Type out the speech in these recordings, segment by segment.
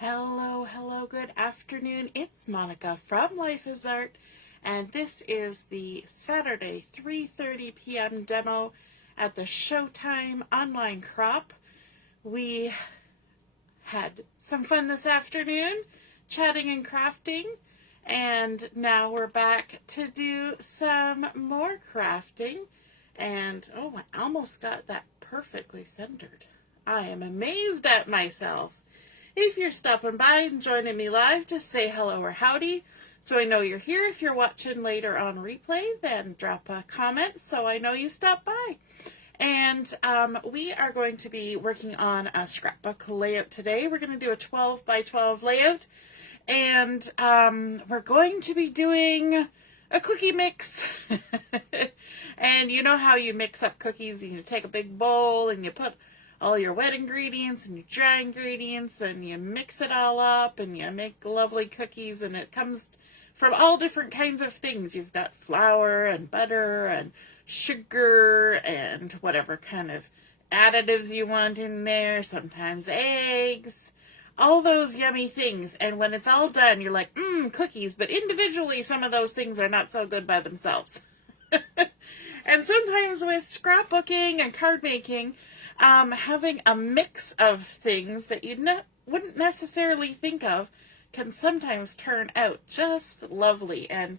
Hello, hello, good afternoon. It's Monica from Life is Art, and this is the Saturday 3:30 p.m. demo at the Showtime online crop. We had some fun this afternoon, chatting and crafting, and now we're back to do some more crafting. And oh, I almost got that perfectly centered. I am amazed at myself. If you're stopping by and joining me live, just say hello or howdy so I know you're here. If you're watching later on replay, then drop a comment so I know you stopped by. And we are going to be working on a scrapbook layout today. We're going to do a 12 by 12 layout, and we're going to be doing a cookie mix. And you know how you mix up cookies? You take a big bowl and you put all your wet ingredients and your dry ingredients, and you mix it all up and you make lovely cookies, and it comes from all different kinds of things. You've got flour and butter and sugar and whatever kind of additives you want in there, sometimes eggs, all those yummy things. And when it's all done, you're like, cookies, but individually some of those things are not so good by themselves. And sometimes with scrapbooking and card making, having a mix of things that you wouldn't necessarily think of can sometimes turn out just lovely and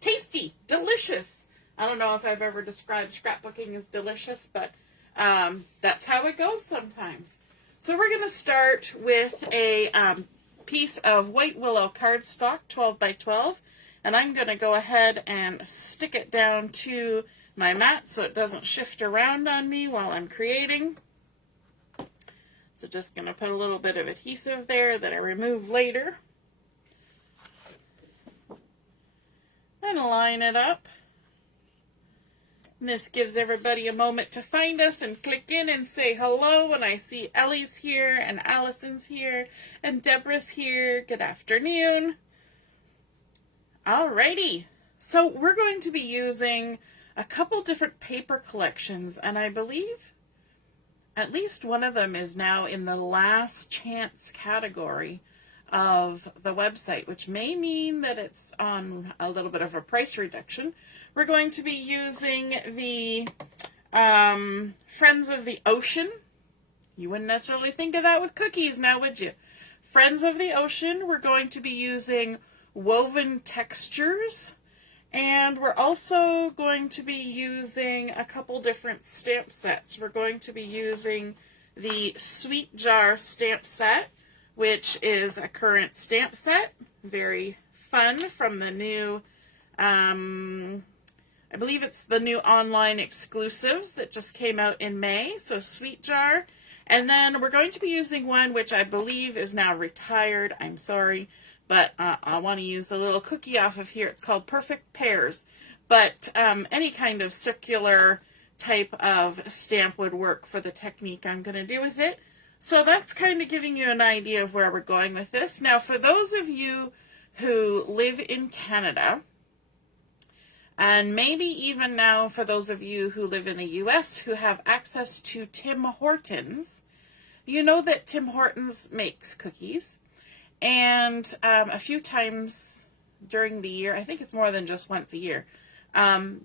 tasty, delicious. I don't know if I've ever described scrapbooking as delicious, but that's how it goes sometimes. So we're going to start with a piece of white willow cardstock, 12 by 12, and I'm going to go ahead and stick it down to my mat so it doesn't shift around on me while I'm creating. So just going to put a little bit of adhesive there that I remove later. And line it up. And this gives everybody a moment to find us and click in and say hello. And I see Ellie's here and Allison's here and Deborah's here. Good afternoon. Alrighty. So we're going to be using a couple different paper collections, and I believe at least one of them is now in the last chance category of the website, which may mean that it's on a little bit of a price reduction. We're going to be using the Friends of the Ocean. You wouldn't necessarily think of that with cookies now, would you? Friends of the Ocean. We're going to be using Woven Textures. And we're also going to be using a couple different stamp sets. We're going to be using the Sweet Jar stamp set, which is a current stamp set. Very fun, from the new, I believe it's the new online exclusives that just came out in May. So Sweet Jar. And then we're going to be using one which I believe is now retired. I'm sorry. But I want to use the little cookie off of here. It's called Perfect Pairs. But any kind of circular type of stamp would work for the technique I'm going to do with it. So that's kind of giving you an idea of where we're going with this. Now, for those of you who live in Canada, and maybe even now for those of you who live in the US who have access to Tim Hortons, you know that Tim Hortons makes cookies. And a few times during the year, I think it's more than just once a year,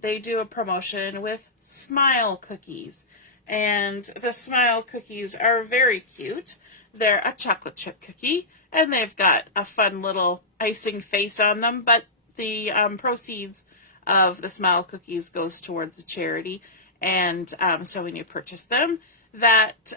they do a promotion with Smile cookies. And the Smile cookies are very cute. They're a chocolate chip cookie, and they've got a fun little icing face on them, but the proceeds of the Smile cookies goes towards a charity. And so when you purchase them, that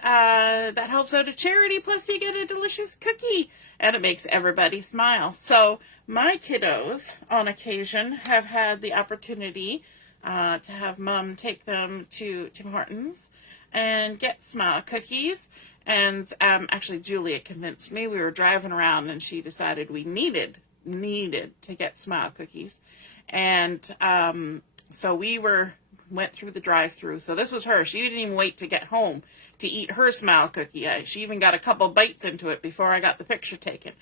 helps out a charity, plus you get a delicious cookie, and it makes everybody smile. So my kiddos on occasion have had the opportunity to have Mom take them to Tim Hortons and get Smile cookies. And actually Julia convinced me. We were driving around and she decided we needed to get Smile cookies. And so we went through the drive-through. So this was her. She didn't even wait to get home to eat her Smile cookie. She even got a couple bites into it before I got the picture taken.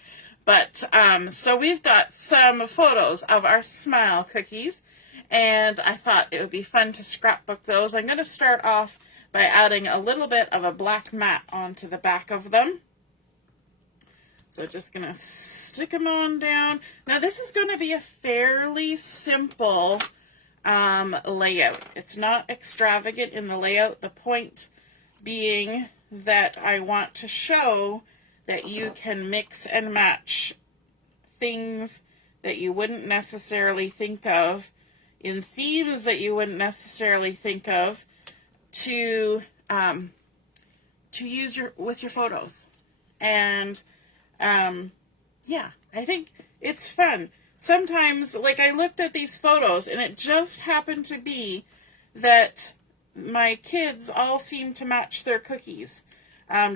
But so we've got some photos of our Smile cookies, and I thought it would be fun to scrapbook those. I'm going to start off by adding a little bit of a black mat onto the back of them. So just going to stick them on down. Now this is going to be a fairly simple layout. It's not extravagant in the layout. The point being that I want to show that you can mix and match things that you wouldn't necessarily think of, in themes that you wouldn't necessarily think of, to use with your photos. And yeah, I think it's fun. Sometimes, like, I looked at these photos and it just happened to be that my kids all seemed to match their cookies.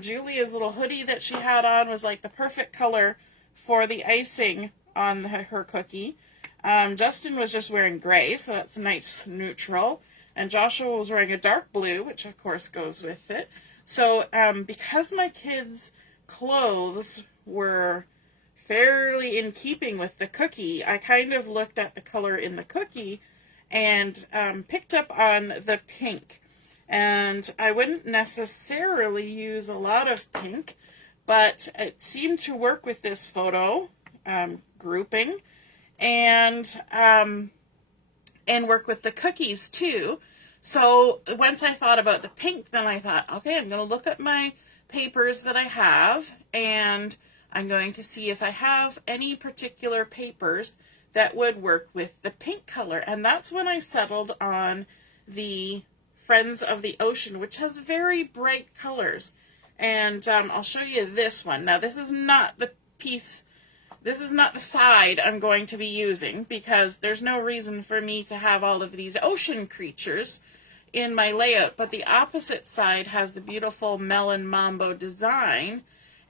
Julia's little hoodie that she had on was like the perfect color for the icing on her cookie. Justin was just wearing gray, so that's nice neutral. And Joshua was wearing a dark blue, which of course goes with it. So because my kids' clothes were fairly in keeping with the cookie, I kind of looked at the color in the cookie and picked up on the pink. And I wouldn't necessarily use a lot of pink, but it seemed to work with this photo grouping, and work with the cookies too. So once I thought about the pink, then I thought, okay, I'm going to look at my papers that I have, and I'm going to see if I have any particular papers that would work with the pink color. And that's when I settled on the Friends of the Ocean, which has very bright colors. And I'll show you this one. Now, this is not the piece, this is not the side I'm going to be using, because there's no reason for me to have all of these ocean creatures in my layout. But the opposite side has the beautiful Melon Mambo design.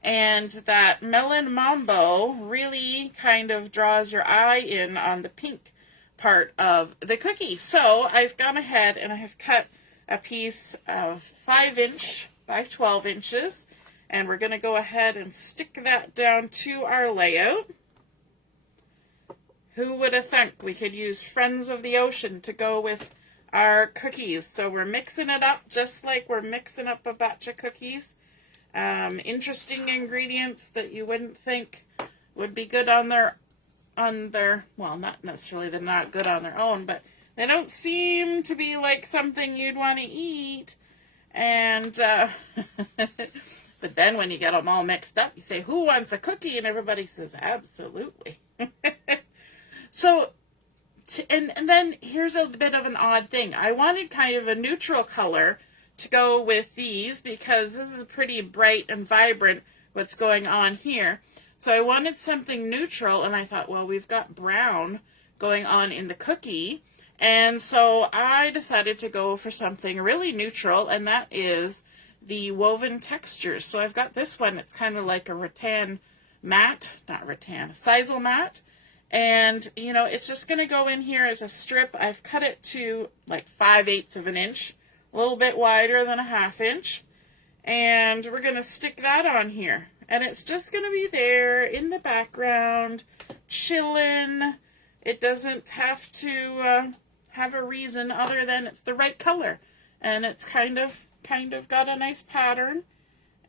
And that Melon Mambo really kind of draws your eye in on the pink part of the cookie. So I've gone ahead and I have cut a piece of 5" by 12 inches. And we're going to go ahead and stick that down to our layout. Who would have thunk we could use Friends of the Ocean to go with our cookies? So we're mixing it up just like we're mixing up a batch of cookies. Interesting ingredients that you wouldn't think would be good on their, well, not necessarily they're not good on their own, but they don't seem to be like something you'd want to eat. And, but then when you get them all mixed up, you say, who wants a cookie? And everybody says, absolutely. So, and then here's a bit of an odd thing. I wanted kind of a neutral color to go with these, because this is pretty bright and vibrant what's going on here. So I wanted something neutral, and I thought, well, we've got brown going on in the cookie, and so I decided to go for something really neutral, and that is the woven textures. So I've got this one. It's kind of like a rattan mat, not rattan, a sisal mat. And, you know, it's just going to go in here as a strip. I've cut it to like 5/8 of an inch, a little bit wider than a 1/2 inch. And we're going to stick that on here. And it's just going to be there in the background, chilling. It doesn't have to have a reason other than it's the right color. And it's kind of got a nice pattern.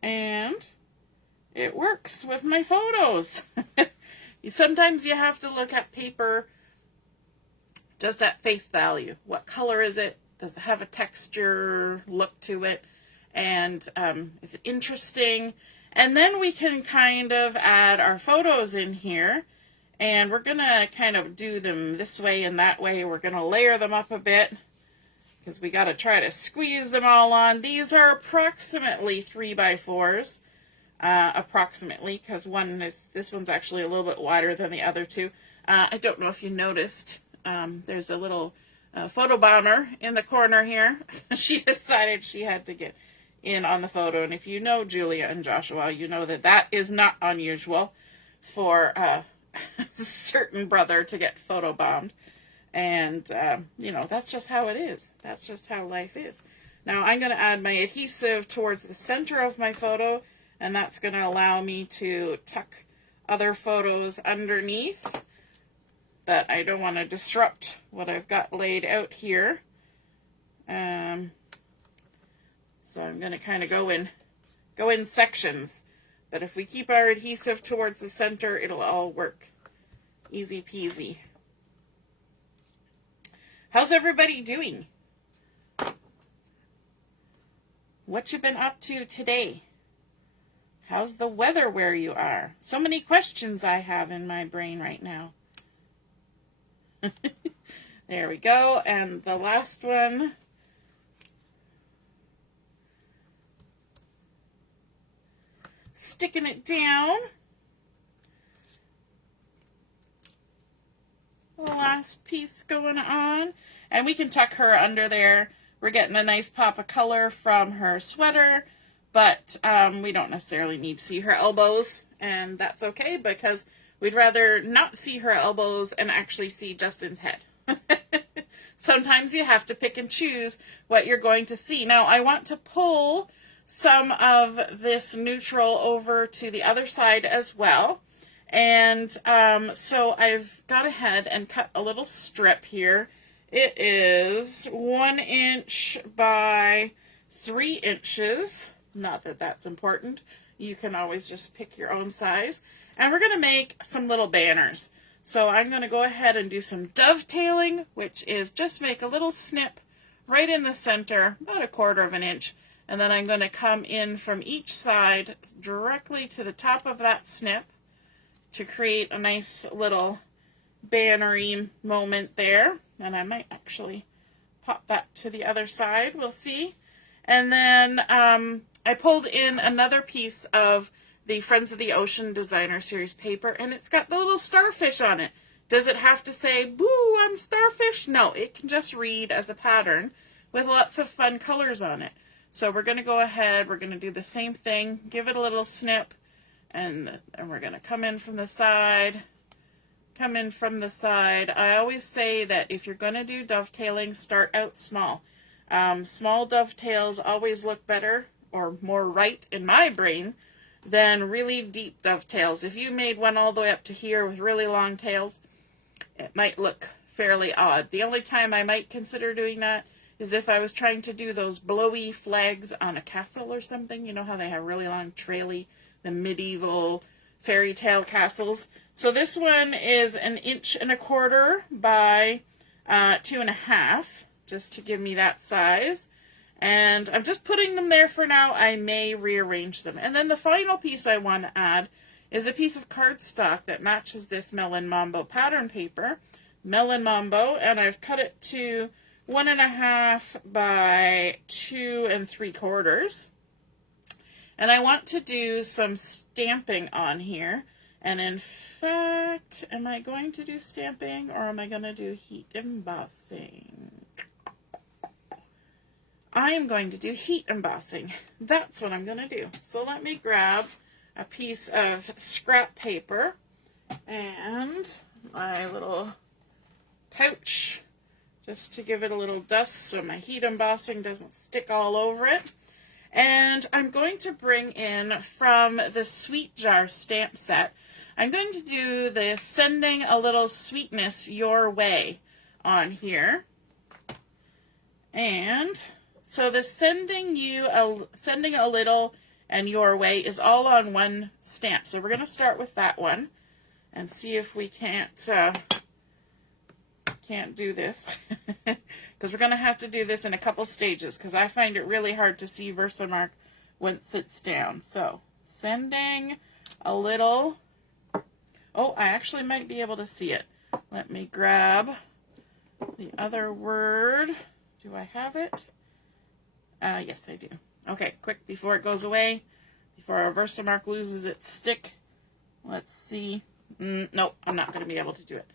And it works with my photos. Sometimes you have to look at paper just at face value. What color is it? Does it have a texture look to it? And is it interesting? And then we can kind of add our photos in here. And we're going to kind of do them this way and that way. We're going to layer them up a bit, because we got to try to squeeze them all on. These are approximately 3x4s. Approximately, because this one's actually a little bit wider than the other two. I don't know if you noticed, there's a little photo bomber in the corner here. She decided she had to get in on the photo, and if you know Julia and Joshua, you know that that is not unusual for a certain brother to get photo bombed. And, you know, that's just how it is. That's just how life is. Now I'm going to add my adhesive towards the center of my photo, and that's going to allow me to tuck other photos underneath. But I don't want to disrupt what I've got laid out here. So I'm going to kind of go in sections. But if we keep our adhesive towards the center, it'll all work. Easy peasy. How's everybody doing? What you been up to today? How's the weather where you are? So many questions I have in my brain right now. There we go. And the last one. Sticking it down. The last piece going on. And we can tuck her under there. We're getting a nice pop of color from her sweater, but we don't necessarily need to see her elbows, and that's okay because we'd rather not see her elbows and actually see Justin's head. Sometimes you have to pick and choose what you're going to see. Now, I want to pull some of this neutral over to the other side as well. And so I've gone ahead and cut a little strip here. It is 1 inch by 3 inches. Not that that's important. You can always just pick your own size. And we're going to make some little banners. So I'm going to go ahead and do some dovetailing, which is just make a little snip right in the center, about 1/4 inch. And then I'm going to come in from each side directly to the top of that snip to create a nice little bannery moment there. And I might actually pop that to the other side. We'll see. And then I pulled in another piece of the Friends of the Ocean Designer Series paper, and it's got the little starfish on it. Does it have to say, boo, I'm starfish? No, it can just read as a pattern with lots of fun colors on it. So we're going to go ahead, we're going to do the same thing, give it a little snip, and we're going to come in from the side, come in from the side. I always say that if you're going to do dovetailing, start out small. Small dovetails always look better, or more right in my brain, than really deep dovetails. If you made one all the way up to here with really long tails, it might look fairly odd. The only time I might consider doing that is if I was trying to do those blowy flags on a castle or something. You know how they have really long traily, the medieval fairy tale castles. So this one is 1 1/4 inches by 2.5 inches, just to give me that size. And I'm just putting them there for now. I may rearrange them. And then the final piece I want to add is a piece of cardstock that matches this Melon Mambo pattern paper. Melon Mambo, and I've cut it to 1.5 by 2 3/4. And I want to do some stamping on here. And in fact, am I going to do stamping or am I going to do heat embossing? I am going to do heat embossing. That's what I'm going to do. So let me grab a piece of scrap paper and my little pouch just to give it a little dust so my heat embossing doesn't stick all over it. And I'm going to bring in from the Sweet Jar stamp set, I'm going to do the Sending a Little Sweetness Your Way on here. And so the sending a little and your way is all on one stamp. So we're going to start with that one and see if we can't do this. Because we're going to have to do this in a couple stages because I find it really hard to see Versamark when it sits down. So sending a little. Oh, I actually might be able to see it. Let me grab the other word. Do I have it? Yes, I do. Okay, quick, before it goes away, before our Versamark loses its stick. Let's see. Nope, I'm not going to be able to do it.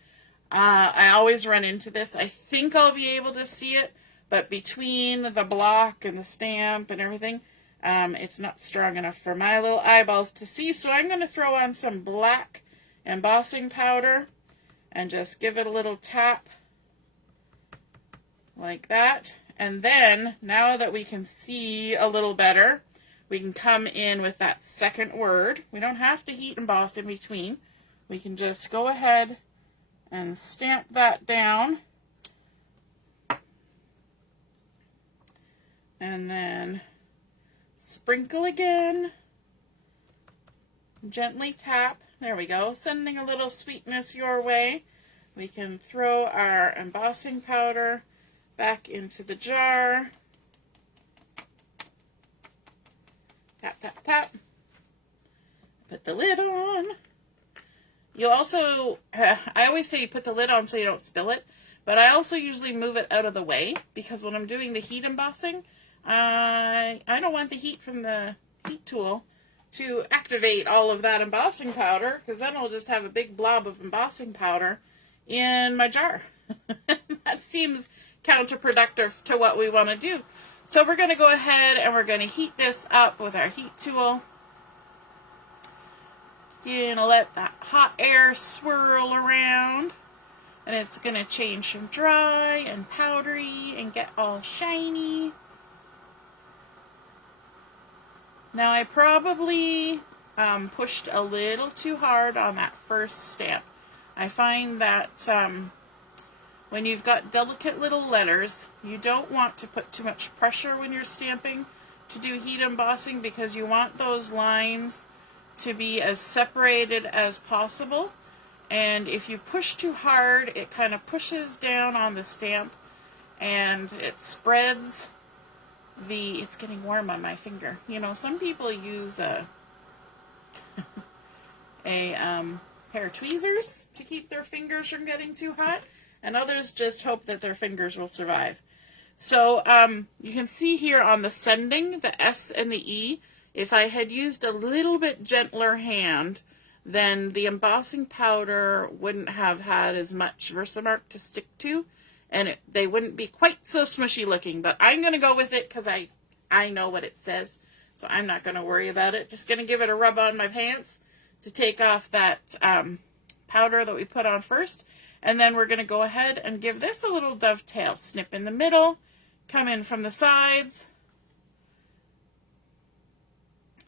I always run into this. I think I'll be able to see it, but between the block and the stamp and everything, it's not strong enough for my little eyeballs to see. So I'm going to throw on some black embossing powder and just give it a little tap like that. And then, now that we can see a little better, we can come in with that second word. We don't have to heat emboss in between. We can just go ahead and stamp that down. And then sprinkle again. Gently tap. There we go. Sending a little sweetness your way. We can throw our embossing powder back into the jar. Tap, tap, tap. Put the lid on. You also, I always say you put the lid on so you don't spill it, but I also usually move it out of the way because when I'm doing the heat embossing, I don't want the heat from the heat tool to activate all of that embossing powder, because then I'll just have a big blob of embossing powder in my jar. That seems counterproductive to what we want to do. So we're going to go ahead and we're going to heat this up with our heat tool. You're going to let that hot air swirl around, and it's going to change from dry and powdery and get all shiny. Now I probably pushed a little too hard on that first stamp. I find that when you've got delicate little letters, you don't want to put too much pressure when you're stamping to do heat embossing, because you want those lines to be as separated as possible. And if you push too hard, it kind of pushes down on the stamp and it spreads the, it's getting warm on my finger. You know, some people use a pair of tweezers to keep their fingers from getting too hot, and others just hope that their fingers will survive. So you can see here on the sending, the S and the E, if I had used a little bit gentler hand, then the embossing powder wouldn't have had as much Versamark to stick to, and they wouldn't be quite so smushy looking. But I'm going to go with it because I know what it says, so I'm not going to worry about it. Just going to give it a rub on my pants to take off that powder that we put on first. And then we're going to go ahead and give this a little dovetail. Snip in the middle, come in from the sides,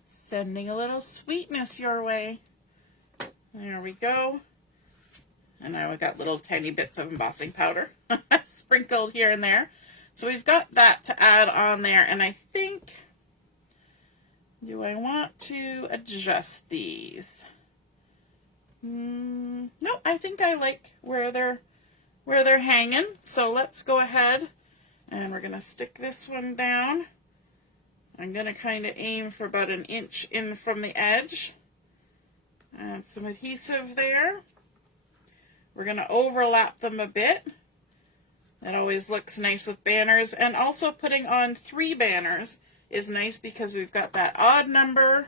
sending a little sweetness your way. There we go. And now we got little tiny bits of embossing powder sprinkled here and there. So we've got that to add on there. And I think, do I want to adjust these? No, I think I like where they're hanging. So let's go ahead and we're going to stick this one down. I'm going to kind of aim for about an inch in from the edge. Add some adhesive there. We're going to overlap them a bit. That always looks nice with banners. And also putting on 3 banners is nice because we've got that odd number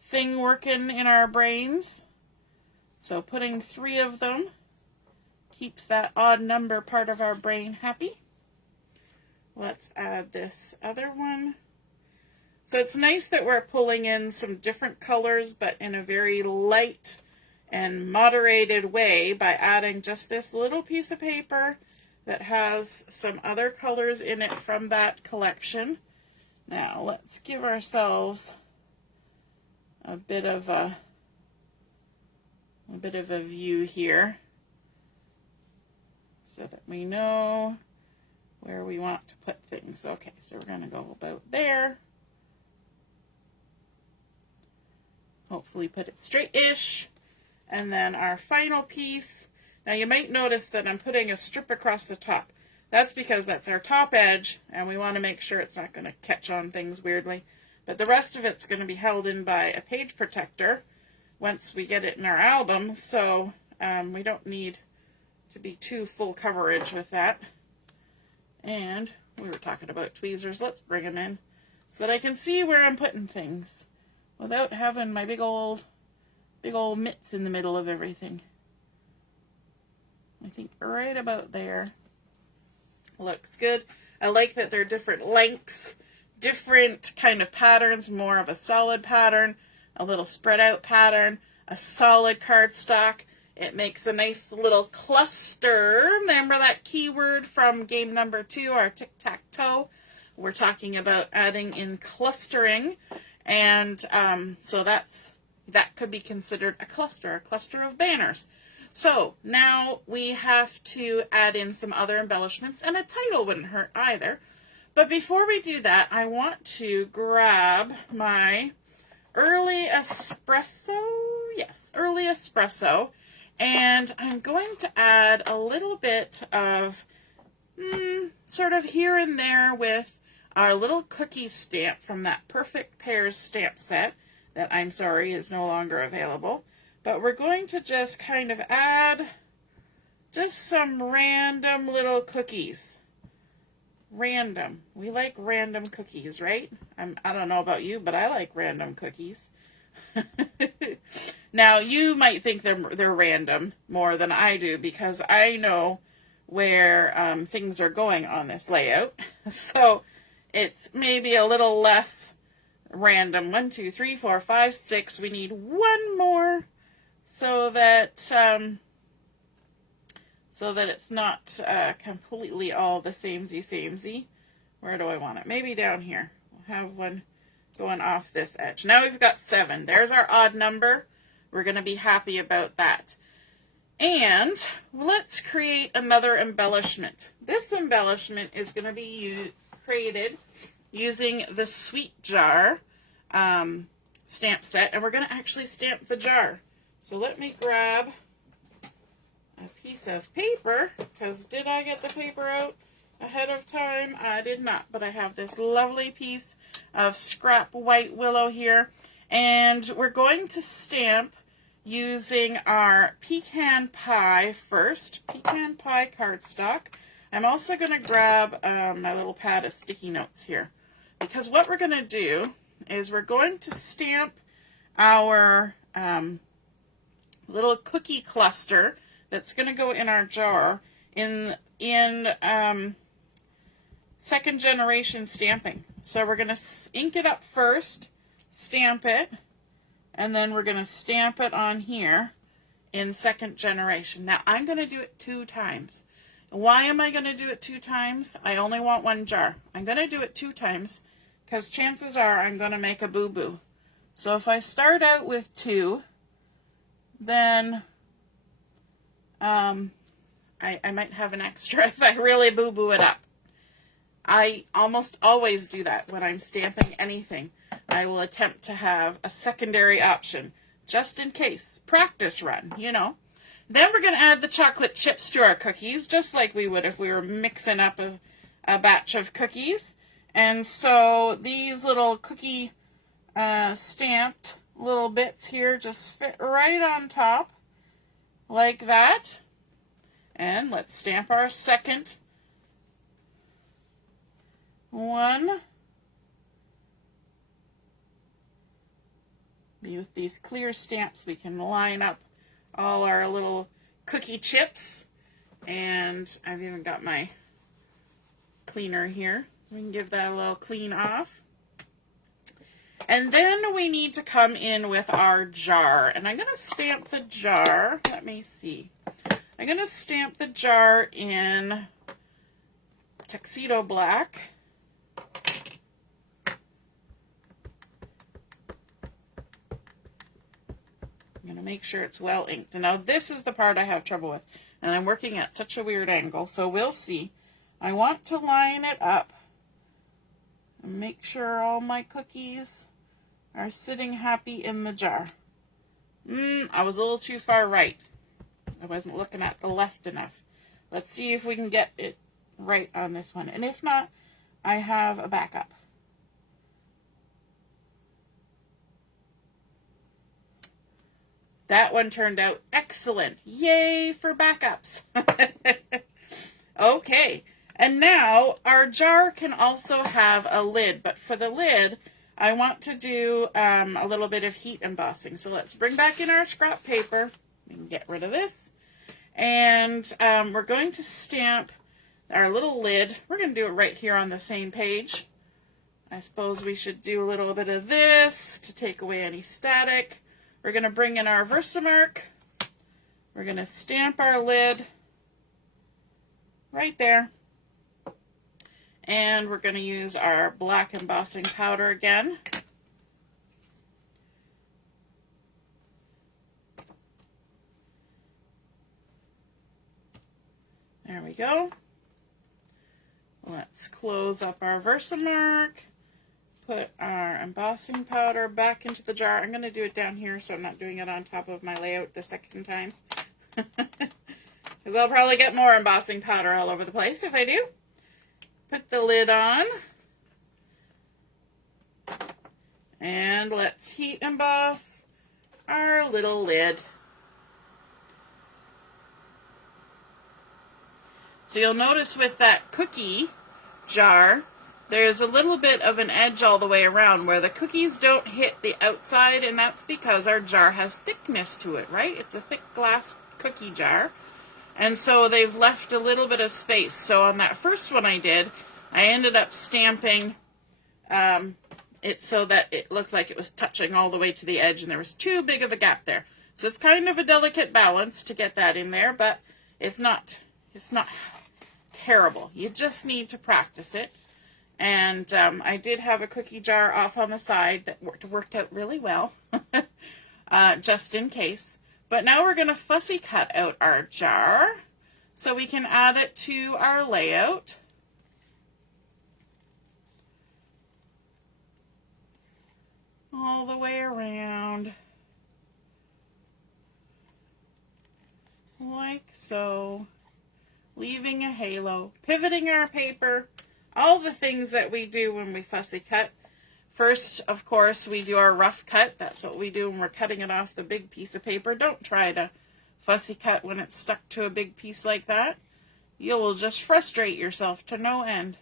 thing working in our brains. So putting 3 of them keeps that odd number part of our brain happy. Let's add this other one. So it's nice that we're pulling in some different colors, but in a very light and moderated way by adding just this little piece of paper that has some other colors in it from that collection. Now let's give ourselves a bit of a view here so that we know where we want to put things. Okay, so we're going to go about there. Hopefully put it straight-ish. And then our final piece. Now you might notice that I'm putting a strip across the top. That's because that's our top edge, and we want to make sure it's not going to catch on things weirdly. But the rest of it's going to be held in by a page protector once we get it in our album, so we don't need to be too full coverage with that. And we were talking about tweezers. Let's bring them in so that I can see where I'm putting things without having my big old mitts in the middle of everything. I think right about there looks good. I like that they're different lengths, different kind of patterns, more of a solid pattern, a little spread out pattern, a solid cardstock. It makes a nice little cluster. Remember that keyword from game number 2, our tic-tac-toe? We're talking about adding in clustering. And so that could be considered a cluster of banners. So now we have to add in some other embellishments, and a title wouldn't hurt either. But before we do that, I want to grab my Early Espresso. Yes, Early Espresso. And I'm going to add a little bit of sort of here and there with our little cookie stamp from that Perfect Pairs stamp set that I'm sorry is no longer available. But we're going to just kind of add just some random little cookies. Random. We like random cookies, right? I don't know about you, but I like random cookies. Now, you might think they're random more than I do because I know where things are going on this layout. So it's maybe a little less random. 1, 2, 3, 4, 5, 6. We need one more so that it's not completely all the samey. Where do I want it? Maybe down here. We'll have one going off this edge. Now we've got 7. There's our odd number. We're going to be happy about that. And let's create another embellishment. This embellishment is going to be created using the Sweet Jar stamp set, and we're going to actually stamp the jar. So let me grab a piece of paper, because did I get the paper out ahead of time? I did not, but I have this lovely piece of scrap white Willow here, and we're going to stamp using our Pecan Pie first, Pecan Pie cardstock. I'm also going to grab my little pad of sticky notes here, because what we're going to do is we're going to stamp our little cookie cluster that's going to go in our jar in second generation stamping. So we're going to ink it up first, stamp it, and then we're going to stamp it on here in second generation. Now I'm going to do it 2 times. Why am I going to do it 2 times? I only want 1 jar. I'm going to do it 2 times because chances are I'm going to make a boo-boo. So if I start out with 2, then I might have an extra if I really boo-boo it up. I almost always do that when I'm stamping anything. I will attempt to have a secondary option, just in case. Practice run, you know. Then we're going to add the chocolate chips to our cookies, just like we would if we were mixing up a batch of cookies. And so these little cookie stamped little bits here just fit right on top, like that. And let's stamp our second one. With these clear stamps, we can line up all our little cookie chips. And I've even got my cleaner here. We can give that a little clean off. And then we need to come in with our jar. And I'm going to stamp the jar. Let me see. I'm going to stamp the jar in Tuxedo Black. I'm going to make sure it's well inked. And now this is the part I have trouble with. And I'm working at such a weird angle, so we'll see. I want to line it up and make sure all my cookies are sitting happy in the jar. I was a little too far right. I wasn't looking at the left enough. Let's see if we can get it right on this one. And if not, I have a backup. That one turned out excellent. Yay for backups. Okay, and now our jar can also have a lid, but for the lid, I want to do a little bit of heat embossing. So let's bring back in our scrap paper. We can get rid of this. And we're going to stamp our little lid. We're going to do it right here on the same page. I suppose we should do a little bit of this to take away any static. We're going to bring in our Versamark. We're going to stamp our lid right there. And we're going to use our black embossing powder again. There we go. Let's close up our Versamark. put our embossing powder back into the jar. I'm going to do it down here so I'm not doing it on top of my layout the second time. Because I'll probably get more embossing powder all over the place if I do. Put the lid on. And let's heat emboss our little lid. So you'll notice with that cookie jar, there's a little bit of an edge all the way around where the cookies don't hit the outside, and that's because our jar has thickness to it, right? It's a thick glass cookie jar. And so they've left a little bit of space. So on that first one I did, I ended up stamping it so that it looked like it was touching all the way to the edge, and there was too big of a gap there. So it's kind of a delicate balance to get that in there, but it's not terrible. You just need to practice it. And I did have a cookie jar off on the side that worked out really well, just in case. But now we're going to fussy cut out our jar so we can add it to our layout. All the way around. Like so. Leaving a halo, pivoting our paper, all the things that we do when we fussy cut. First, of course, we do our rough cut. That's what we do when we're cutting it off the big piece of paper. Don't try to fussy cut when it's stuck to a big piece like that. You will just frustrate yourself to no end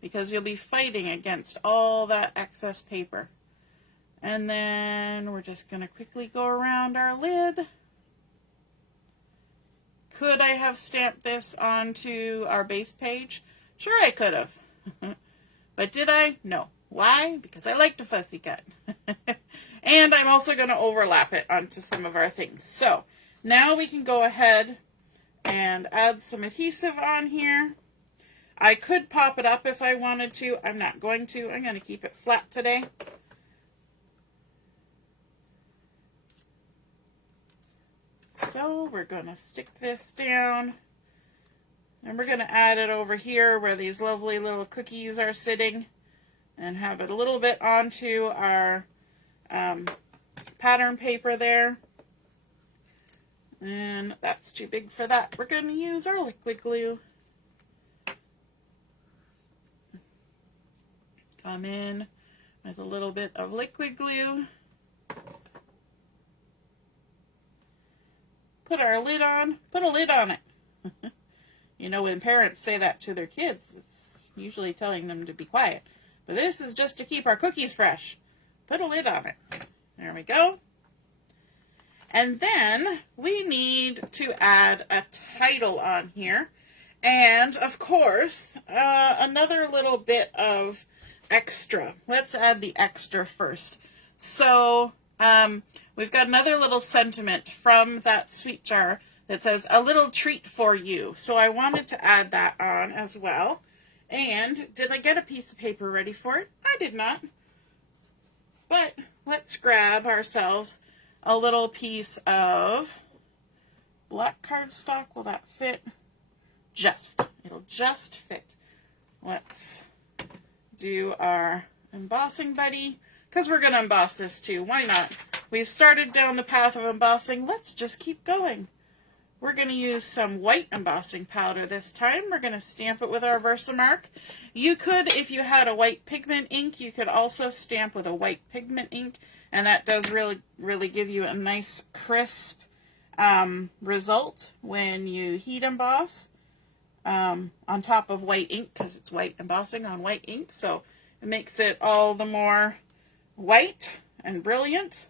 because you'll be fighting against all that excess paper. And then we're just going to quickly go around our lid. Could I have stamped this onto our base page? Sure, I could have. But did I? No. Why? Because I like to fussy cut. And I'm also going to overlap it onto some of our things. So now we can go ahead and add some adhesive on here. I could pop it up if I wanted to. I'm not going to. I'm going to keep it flat today. So we're going to stick this down, and we're going to add it over here where these lovely little cookies are sitting, and have it a little bit onto our pattern paper there. And that's too big for that. We're going to use our liquid glue. Come in with a little bit of liquid glue. Put our lid on. Put a lid on it. You know, when parents say that to their kids, it's usually telling them to be quiet. But this is just to keep our cookies fresh. Put a lid on it. There we go. And then we need to add a title on here. And, of course, another little bit of extra. Let's add the extra first. So, we've got another little sentiment from that sweet jar that says, "A little treat for you." So I wanted to add that on as well. And did I get a piece of paper ready for it? I did not. But let's grab ourselves a little piece of black cardstock. Will that fit? It'll just fit. Let's do our embossing buddy, because we're going to emboss this too. Why not? We've started down the path of embossing. Let's just keep going. We're going to use some white embossing powder this time. We're going to stamp it with our Versamark. You could, if you had a white pigment ink, you could also stamp with a white pigment ink, and that does really give you a nice crisp result when you heat emboss on top of white ink, because it's white embossing on white ink, so it makes it all the more white and brilliant.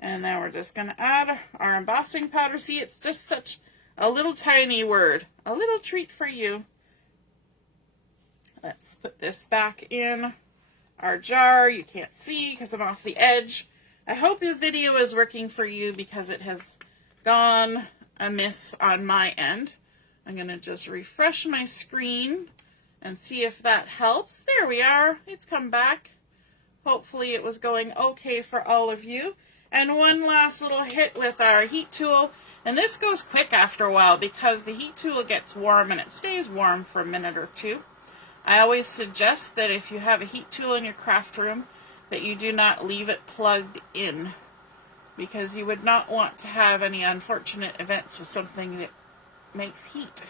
And then we're just going to add our embossing powder. See, it's just such a little tiny word. A little treat for you. Let's put this back in our jar. You can't see because I'm off the edge. I hope the video is working for you because it has gone amiss on my end. I'm going to just refresh my screen and see if that helps. There we are. It's come back. Hopefully it was going okay for all of you. And one last little hit with our heat tool. And this goes quick after a while because the heat tool gets warm and it stays warm for a minute or two. I always suggest that if you have a heat tool in your craft room, that you do not leave it plugged in, because you would not want to have any unfortunate events with something that makes heat.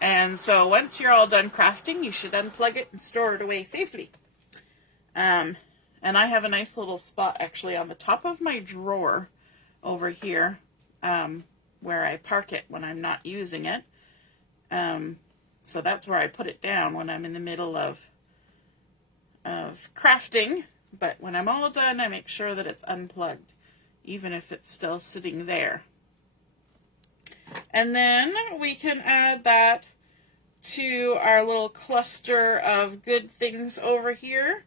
And so once you're all done crafting, you should unplug it and store it away safely. And I have a nice little spot actually on the top of my drawer over here, where I park it when I'm not using it. So that's where I put it down when I'm in the middle of crafting. But when I'm all done, I make sure that it's unplugged, even if it's still sitting there. And then we can add that to our little cluster of good things over here.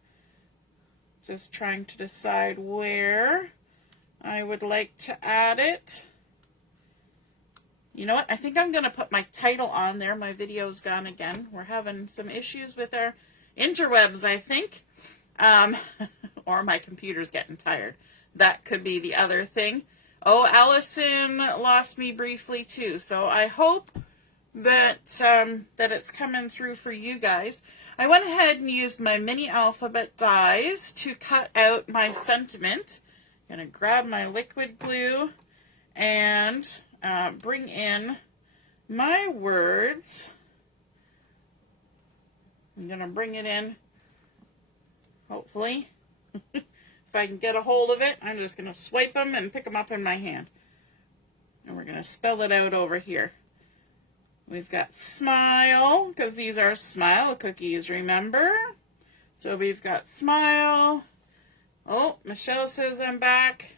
Just trying to decide where I would like to add it. You know what? I think I'm going to put my title on there. My video's gone again. We're having some issues with our interwebs, I think. Or my computer's getting tired. That could be the other thing. Oh, Allison lost me briefly too. So I hope that that it's coming through for you guys. I went ahead and used my mini alphabet dies to cut out my sentiment. I'm going to grab my liquid glue and bring in my words. I'm going to bring it in, hopefully. If I can get a hold of it, I'm just going to swipe them and pick them up in my hand. And we're going to spell it out over here. We've got smile, because these are smile cookies, remember? So we've got smile. Oh, Michelle says I'm back.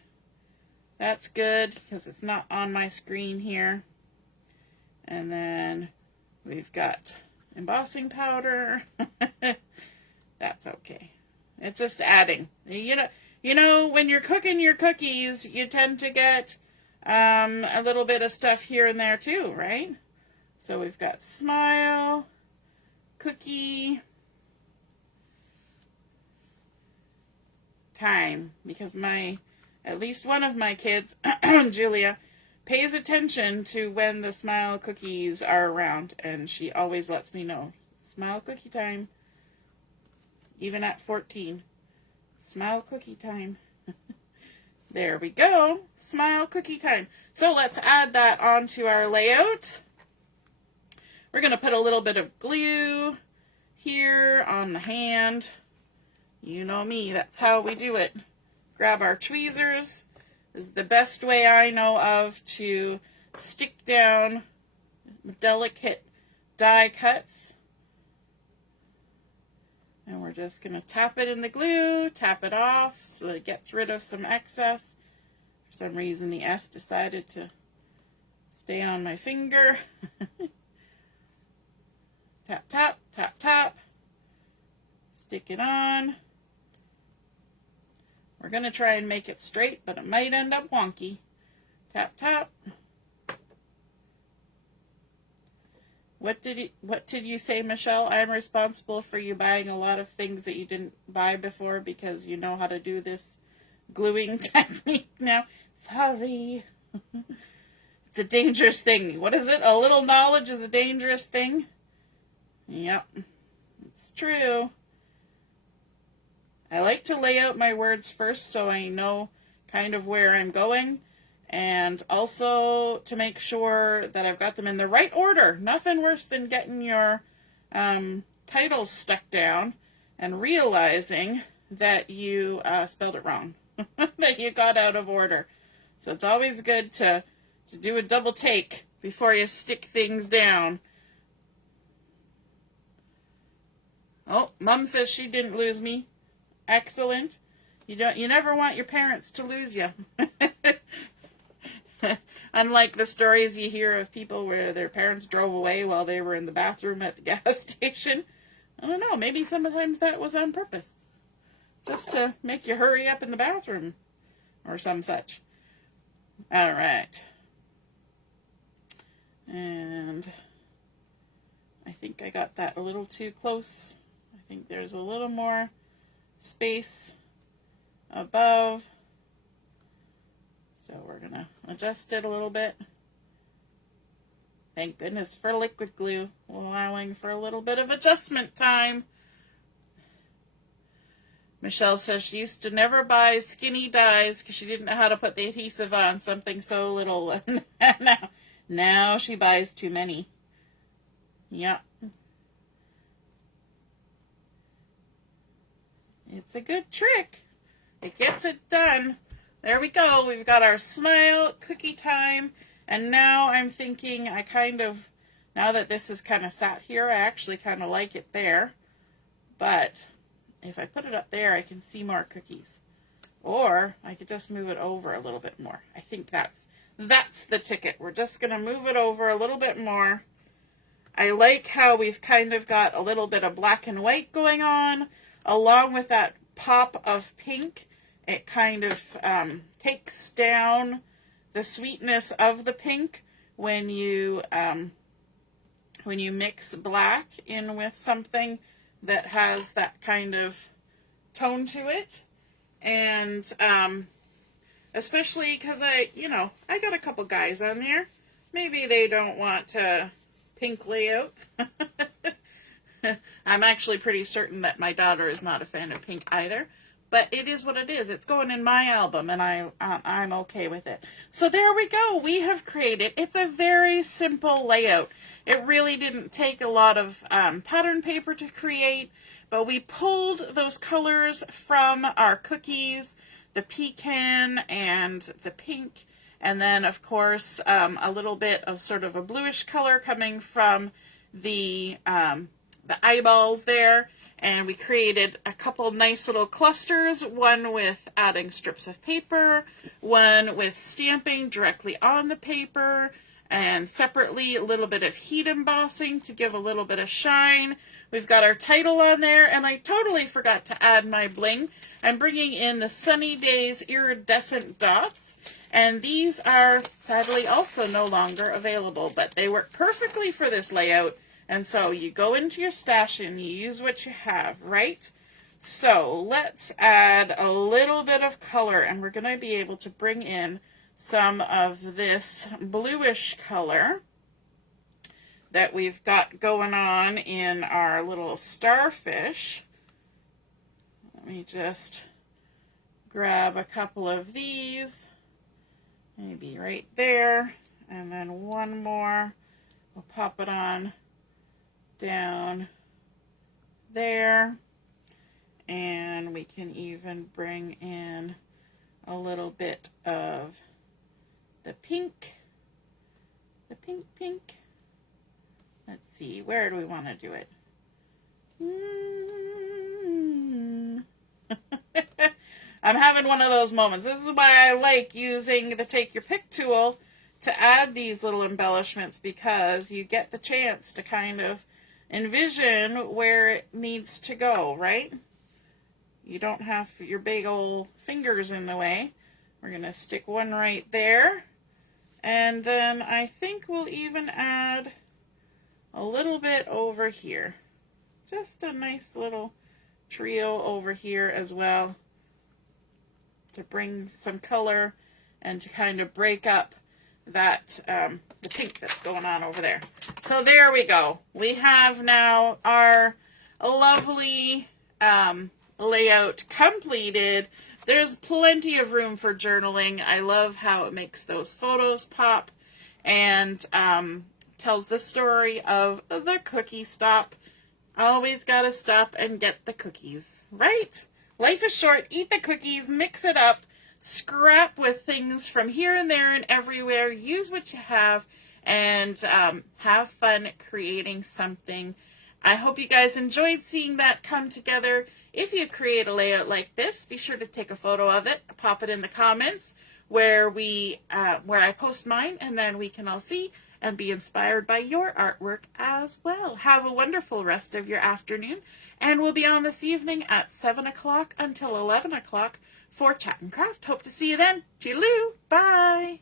That's good, because it's not on my screen here. And then we've got embossing powder. That's okay. It's just adding. You know, when you're cooking your cookies, you tend to get a little bit of stuff here and there too, right? So we've got smile, cookie, time, because at least one of my kids, Julia, pays attention to when the smile cookies are around, and she always lets me know. Smile cookie time. Even at 14. Smile cookie time. There we go. Smile cookie time. So let's add that onto our layout. We're going to put a little bit of glue here on the hand. You know me, that's how we do it. Grab our tweezers. This is the best way I know of to stick down delicate die cuts. And we're just going to tap it in the glue, tap it off so that it gets rid of some excess. For some reason the S decided to stay on my finger. Tap, tap, tap, tap. Stick it on. We're going to try and make it straight, but it might end up wonky. Tap, tap. What did you say, Michelle? I'm responsible for you buying a lot of things that you didn't buy before because you know how to do this gluing technique now. Sorry. It's a dangerous thing. What is it? A little knowledge is a dangerous thing? Yep. It's true. I like to lay out my words first so I know kind of where I'm going. And also to make sure that I've got them in the right order. Nothing worse than getting your titles stuck down and realizing that you spelled it wrong. That you got out of order. So it's always good to do a double take before you stick things down. Oh, Mom says she didn't lose me. Excellent. You never want your parents to lose you. Unlike the stories you hear of people where their parents drove away while they were in the bathroom at the gas station. I don't know, maybe sometimes that was on purpose. Just to make you hurry up in the bathroom or some such. All right. And I think I got that a little too close. I think there's a little more space above. So we're going to adjust it a little bit. Thank goodness for liquid glue, allowing for a little bit of adjustment time. Michelle says she used to never buy skinny dies because she didn't know how to put the adhesive on something so little. now she buys too many. Yeah. It's a good trick. It gets it done. There we go. We've got our smile cookie time. And now I'm thinking now that this is kind of sat here, I actually kind of like it there. But if I put it up there, I can see more cookies. Or I could just move it over a little bit more. I think that's the ticket. We're just going to move it over a little bit more. I like how we've kind of got a little bit of black and white going on, along with that pop of pink. It kind of takes down the sweetness of the pink when you mix black in with something that has that kind of tone to it. And especially because I got a couple guys on there. Maybe they don't want a pink layout. I'm actually pretty certain that my daughter is not a fan of pink either. But it is what it is. It's going in my album, and I'm okay with it. So there we go. We have created. It's a very simple layout. It really didn't take a lot of pattern paper to create, but we pulled those colors from our cookies, the pecan and the pink, and then of course a little bit of sort of a bluish color coming from the eyeballs there. And we created a couple nice little clusters, one with adding strips of paper, one with stamping directly on the paper, and separately a little bit of heat embossing to give a little bit of shine. We've got our title on there, and I totally forgot to add my bling. I'm bringing in the Sunny Days Iridescent Dots, and these are sadly also no longer available, but they work perfectly for this layout. And so you go into your stash and you use what you have, right? So let's add a little bit of color, and we're going to be able to bring in some of this bluish color that we've got going on in our little starfish. Let me just grab a couple of these, maybe right there, and then one more. We'll pop it on down there, and we can even bring in a little bit of the pink. Let's see, where do we want to do it? I'm having one of those moments. This is why I like using the Take Your Pick tool to add these little embellishments, because you get the chance to kind of envision where it needs to go, right? You don't have your big old fingers in the way. We're going to stick one right there. And then I think we'll even add a little bit over here. Just a nice little trio over here as well, to bring some color and to kind of break up that the pink that's going on over there. So there we go. We have now our lovely layout completed. There's plenty of room for journaling. I love how it makes those photos pop and tells the story of the cookie stop. Always gotta stop and get the cookies, right? Life is short. Eat the cookies, mix it up. Scrap with things from here and there and everywhere. Use what you have, and have fun creating something. I hope you guys enjoyed seeing that come together. If you create a layout like this, be sure to take a photo of it, pop it in the comments where I post mine, and then we can all see and be inspired by your artwork as well. Have a wonderful rest of your afternoon, and we'll be on this evening at 7 o'clock until 11 o'clock for Chat and Craft. Hope to see you then. Toodaloo. Bye.